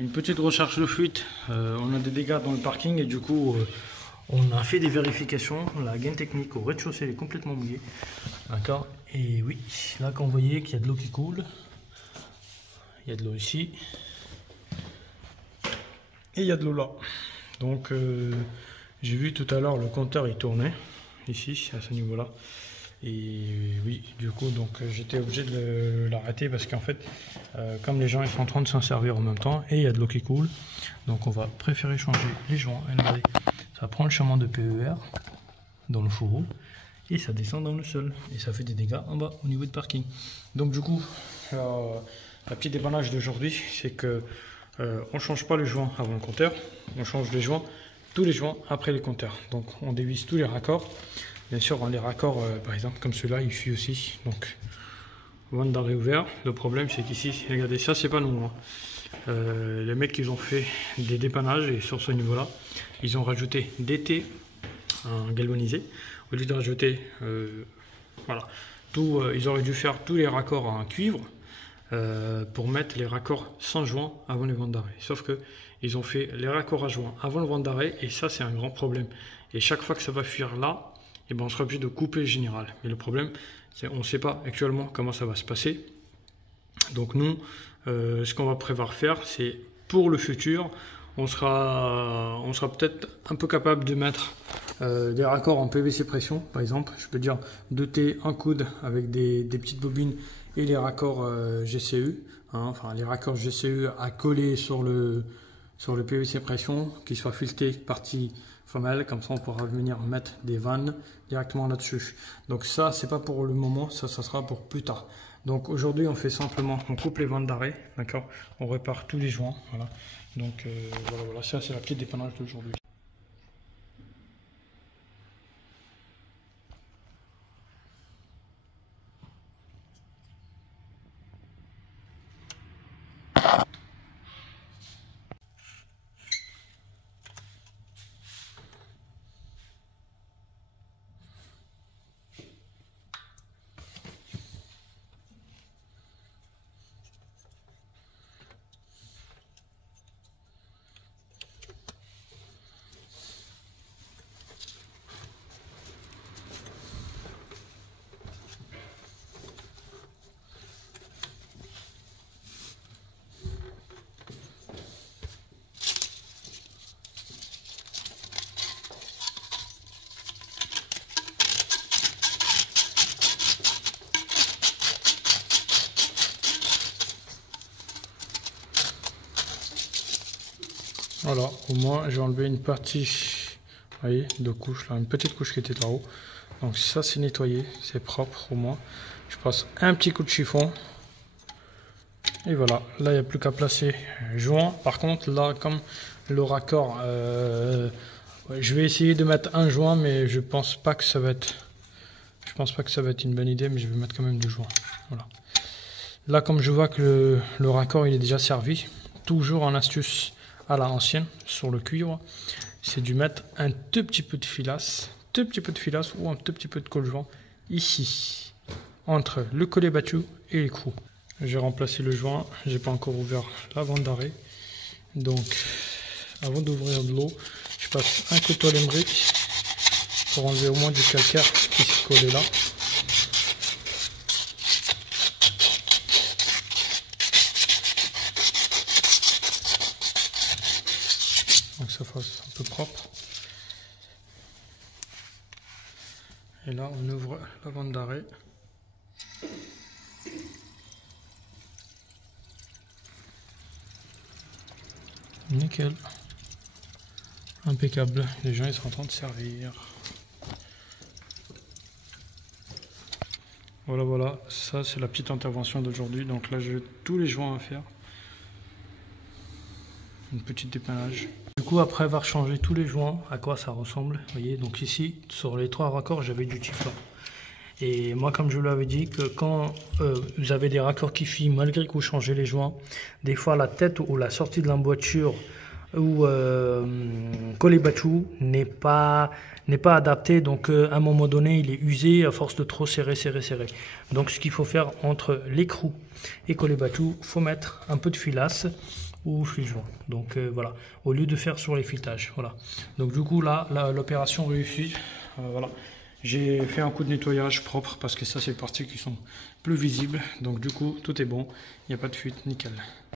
Une petite recherche de fuite, on a des dégâts dans le parking et du coup on a fait des vérifications. La gaine technique au rez-de-chaussée est complètement mouillée. D'accord. Et oui, là quand vous voyez qu'il y a de l'eau qui coule, il y a de l'eau ici et il y a de l'eau là. Donc j'ai vu tout à l'heure le compteur il tournait ici à ce niveau là. Et oui, du coup, donc j'étais obligé de l'arrêter parce qu'en fait, comme les gens ils sont en train de s'en servir en même temps et il y a de l'eau qui coule, donc on va préférer changer les joints. Et regardez, ça prend le chemin de PER dans le fourreau et ça descend dans le sol et ça fait des dégâts en bas au niveau du parking. Donc du coup, la petite dépannage d'aujourd'hui, c'est que on change pas les joints avant le compteur, on change les joints, tous les joints après les compteurs. Donc on dévisse tous les raccords. Bien sûr, les raccords, par exemple, comme celui-là, il fuit aussi. Donc, vanne d'arrêt ouvert. Le problème, c'est qu'ici, regardez, ça, c'est pas nous. Les mecs, ils ont fait des dépannages et sur ce niveau-là, ils ont rajouté des T galvanisés. Au lieu de rajouter, voilà, tout, ils auraient dû faire tous les raccords en cuivre pour mettre les raccords sans joint avant les vannes d'arrêt. Sauf que ils ont fait les raccords à joint avant le vanne d'arrêt et ça, c'est un grand problème. Et chaque fois que ça va fuir là, et ben on sera obligé de couper le général. Mais le problème, c'est qu'on ne sait pas actuellement comment ça va se passer. Donc nous, ce qu'on va prévoir faire, c'est pour le futur, on sera peut-être un peu capable de mettre des raccords en PVC pression, par exemple. Je peux dire 2T, un coude avec des petites bobines et les raccords GCU. Enfin, les raccords GCU à coller sur le PVC pression, qui soit fileté partie femelle, comme ça on pourra venir mettre des vannes directement là-dessus. Donc ça, c'est pas pour le moment, ça sera pour plus tard. Donc aujourd'hui, on fait simplement, on coupe les vannes d'arrêt, d'accord, on répare tous les joints, voilà. Donc voilà, ça c'est la petite dépannage d'aujourd'hui. Voilà, au moins j'ai enlevé une partie, vous voyez, de couche, là, une petite couche qui était là-haut. Donc ça c'est nettoyé, c'est propre au moins. Je passe un petit coup de chiffon. Et voilà, là il n'y a plus qu'à placer joint. Par contre là, comme le raccord, je vais essayer de mettre un joint, mais je pense pas que ça va être une bonne idée, mais je vais mettre quand même deux joints. Voilà. Là comme je vois que le raccord il est déjà servi, toujours en astuce à la ancienne sur le cuivre, c'est de mettre un tout petit peu de filasse, ou un tout petit peu de colle joint ici entre le collet battu et l'écrou. J'ai remplacé le joint, j'ai pas encore ouvert la vanne d'arrêt, donc avant d'ouvrir de l'eau, je passe un couteau à l'émeric pour enlever au moins du calcaire qui se collait là. Donc ça fasse un peu propre. Et là on ouvre la vanne d'arrêt. Nickel. Impeccable. Les gens ils sont en train de servir. Voilà, ça c'est la petite intervention d'aujourd'hui. Donc là j'ai tous les joints à faire. Une petite dépannage. Du coup, après avoir changé tous les joints, à quoi ça ressemble, vous voyez, donc ici, sur les trois raccords, j'avais du typhon. Et moi, comme je vous l'avais dit, que quand vous avez des raccords qui fuient, malgré que vous changez les joints, des fois la tête ou la sortie de l'emboîture ou collet battu n'est pas adapté, donc à un moment donné il est usé à force de trop serrer. Donc ce qu'il faut faire entre l'écrou et collet battu, il faut mettre un peu de filasse ou flux joint. Donc voilà, au lieu de faire sur les filettages. Voilà. Donc du coup là l'opération réussie. Voilà. J'ai fait un coup de nettoyage propre parce que ça c'est les parties qui sont plus visibles. Donc du coup tout est bon, il n'y a pas de fuite, nickel.